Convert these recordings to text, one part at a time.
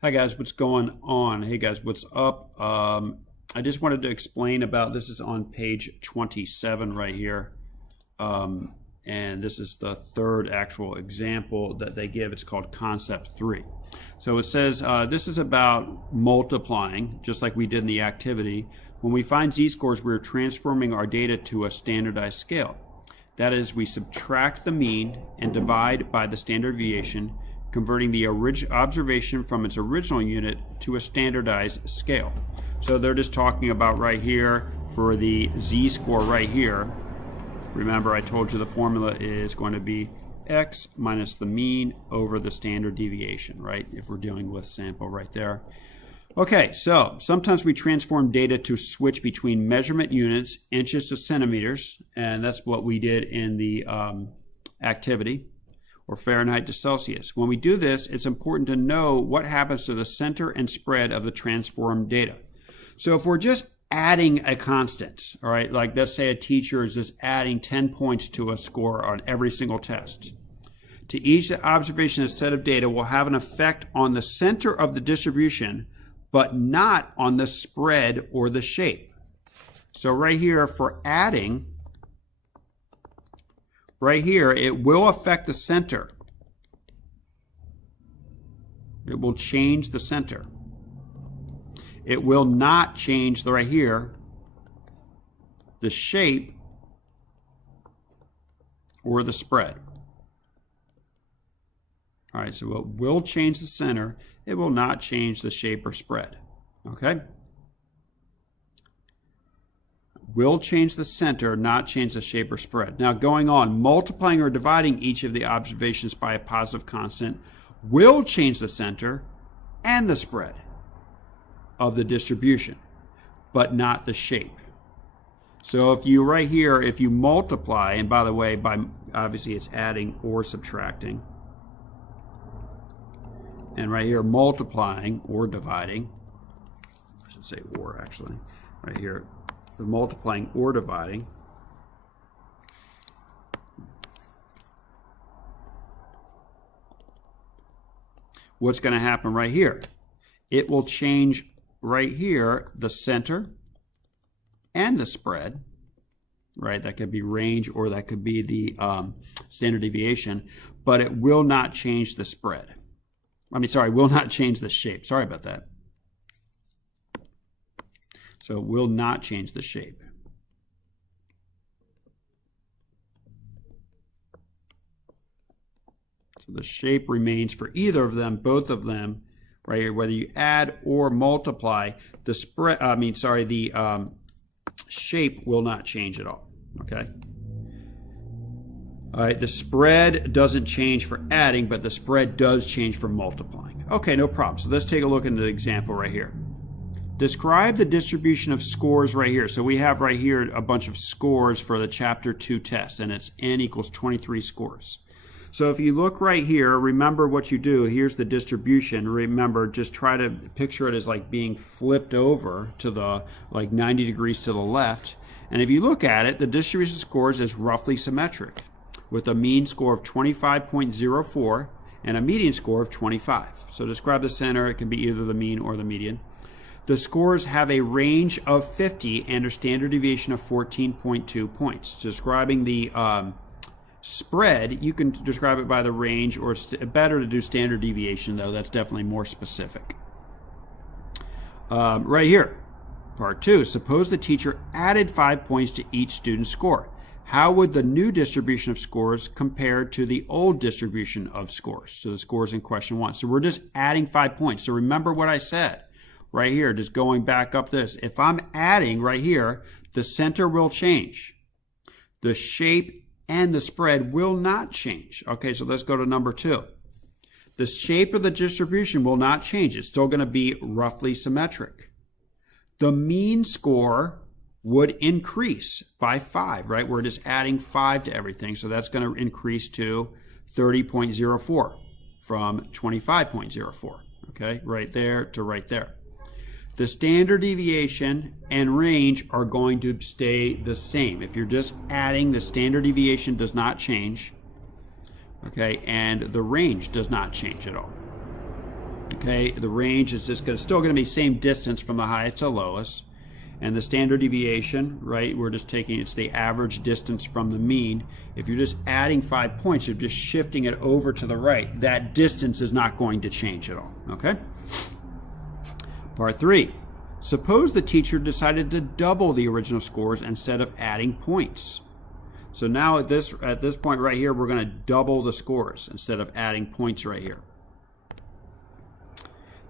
Hi guys, what's going on? Hey guys, what's up? I just wanted to explain about, this is on page 27 right here. And this is the third actual example that they give. It's called concept 3. So it says this is about multiplying, just like we did in the activity. When we find z-scores, we're transforming our data to a standardized scale. That is, we subtract the mean and divide by the standard deviation, converting the observation from its original unit to a standardized scale. So they're just talking about right here for the z-score right here. Remember, I told you the formula is going to be x minus the mean over the standard deviation, right? If we're dealing with sample right there. Okay, so sometimes we transform data to switch between measurement units, inches to centimeters, and that's what we did in the activity, or Fahrenheit to Celsius. When we do this, it's important to know what happens to the center and spread of the transformed data. So if we're just adding a constant, all right, like let's say a teacher is just adding 10 points to a score on every single test. To each observation, a set of data will have an effect on the center of the distribution, but not on the spread or the shape. So right here for adding, right here, it will affect the center. It will change the center. It will not change right here the shape or the spread. All right, so it will change the center. It will not change the shape or spread. Okay? Will change the center, not change the shape or spread. Now going on, multiplying or dividing each of the observations by a positive constant will change the center and the spread of the distribution, but not the shape. So if you right here, if you multiply, and by the way, by obviously it's adding or subtracting, and right here multiplying or dividing, I should say or actually, right here, the multiplying or dividing, what's going to happen right here? It will change right here the center and the spread, right? That could be range or that could be the standard deviation, but it will not change the spread. Will not change the shape. Sorry about that. So it will not change the shape. So the shape remains for either of them, both of them, right here. Whether you add or multiply, the spread, the shape will not change at all. Okay. All right, the spread doesn't change for adding, but the spread does change for multiplying. Okay, no problem. So let's take a look at the example right here. Describe the distribution of scores right here. So we have right here a bunch of scores for the Chapter 2 test, and it's n equals 23 scores. So if you look right here, remember what you do. Here's the distribution. Remember, just try to picture it as like being flipped over to the, like 90 degrees to the left. And if you look at it, the distribution of scores is roughly symmetric, with a mean score of 25.04 and a median score of 25. So describe the center. It can be either the mean or the median. The scores have a range of 50 and a standard deviation of 14.2 points. Describing the spread, you can describe it by the range, or better to do standard deviation, though. That's definitely more specific. Right here, part 2. Suppose the teacher added 5 points to each student's score. How would the new distribution of scores compare to the old distribution of scores? So the scores in question 1. So we're just adding 5 points. So remember what I said right here, just going back up this. If I'm adding right here, the center will change. The shape and the spread will not change. Okay, so let's go to number 2. The shape of the distribution will not change. It's still going to be roughly symmetric. The mean score would increase by 5, right? We're just adding 5 to everything, so that's going to increase to 30.04 from 25.04, okay? Right there to right there. The standard deviation and range are going to stay the same. If you're just adding, the standard deviation does not change, okay? And the range does not change at all. Okay, the range is just still going to be same distance from the highest to lowest. And the standard deviation, right, we're just taking, it's the average distance from the mean. If you're just adding 5 points, you're just shifting it over to the right. That distance is not going to change at all, okay? Part 3, suppose the teacher decided to double the original scores instead of adding points. So now at this point right here, we're going to double the scores instead of adding points right here.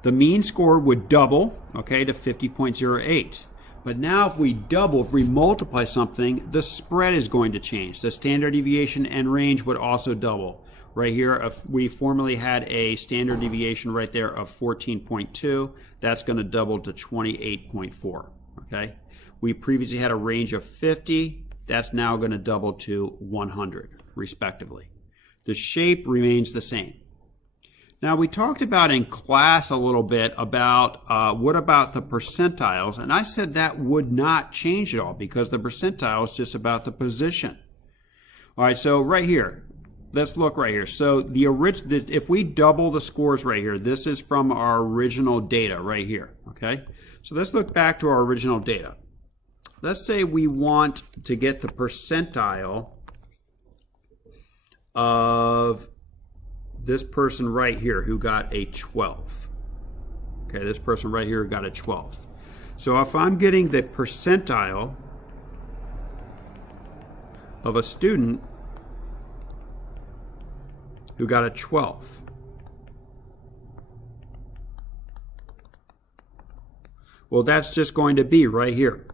The mean score would double, okay, to 50.08. But now if we double, if we multiply something, the spread is going to change. The standard deviation and range would also double. Right here, if we formerly had a standard deviation right there of 14.2, that's going to double to 28.4, okay? We previously had a range of 50, that's now going to double to 100, respectively. The shape remains the same. Now, we talked about in class a little bit about what about the percentiles, and I said that would not change at all because the percentile is just about the position. All right, so right here, let's look right here. So if we double the scores right here, this is from our original data right here, okay? So let's look back to our original data. Let's say we want to get the percentile of this person right here who got a 12. Okay, this person right here got a 12. So if I'm getting the percentile of a student who got a 12, well, that's just going to be right here.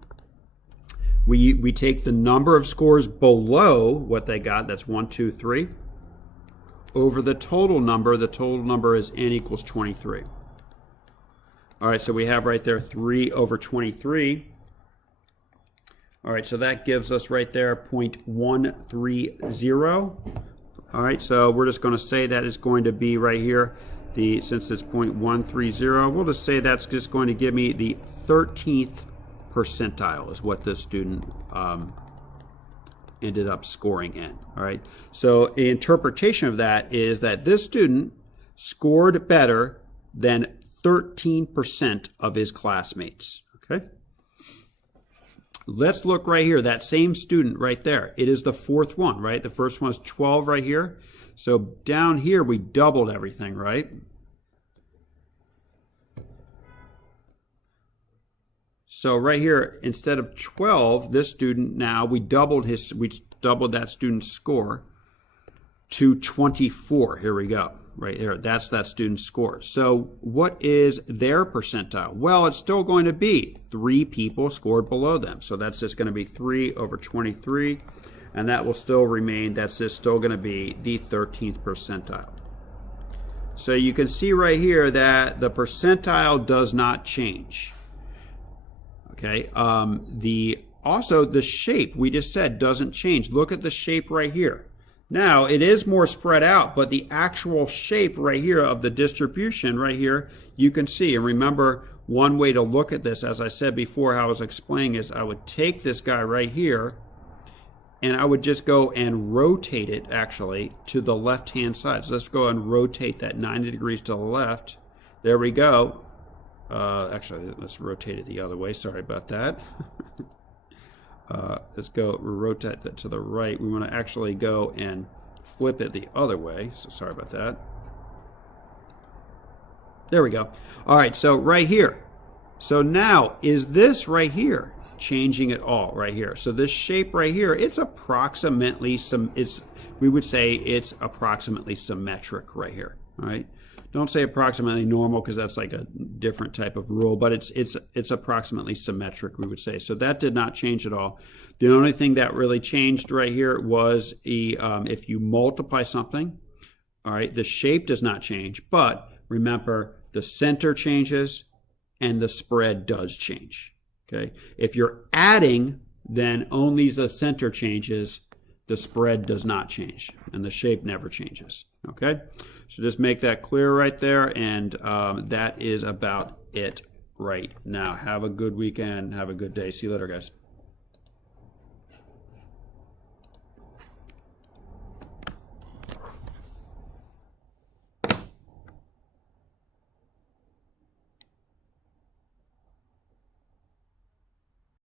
We take the number of scores below what they got, that's 1, 2, 3, over the total number is n equals 23. All right, so we have right there 3 over 23. All right, so that gives us right there 0.130. All right, so we're just going to say that is going to be right here, since it's 0.130, we'll just say that's just going to give me the 13th percentile is what this student ended up scoring in. All right, so the interpretation of that is that this student scored better than 13% of his classmates. Okay, let's look right here, that same student right there, it is the fourth one, right? The first one is 12 right here. So down here we doubled everything, right? So right here, instead of 12, this student now, we doubled that student's score to 24. Here we go, right here. That's that student's score. So what is their percentile? Well, it's still going to be 3 people scored below them. So that's just going to be 3 over 23, and that will still remain, that's just still going to be the 13th percentile. So you can see right here that the percentile does not change. Okay, also the shape we just said doesn't change. Look at the shape right here. Now it is more spread out, but the actual shape right here of the distribution right here, you can see. And remember, one way to look at this, as I said before, how I was explaining, is I would take this guy right here and I would just go and rotate it actually to the left-hand side. So let's go and rotate that 90 degrees to the left. There we go. Actually, let's rotate it the other way. Sorry about that. Let's go rotate that to the right. We want to actually go and flip it the other way. So sorry about that. There we go. All right, so right here. So now, is this right here changing at all right here? So this shape right here, it's approximately we would say it's approximately symmetric right here. All right. Don't say approximately normal because that's like a different type of rule, but it's approximately symmetric, we would say. So that did not change at all. The only thing that really changed right here was if you multiply something, all right, the shape does not change, but remember the center changes and the spread does change. Okay, if you're adding, then only the center changes, the spread does not change, and the shape never changes. Okay. So just make that clear right there, and that is about it right now. Have a good weekend. Have a good day. See you later, guys.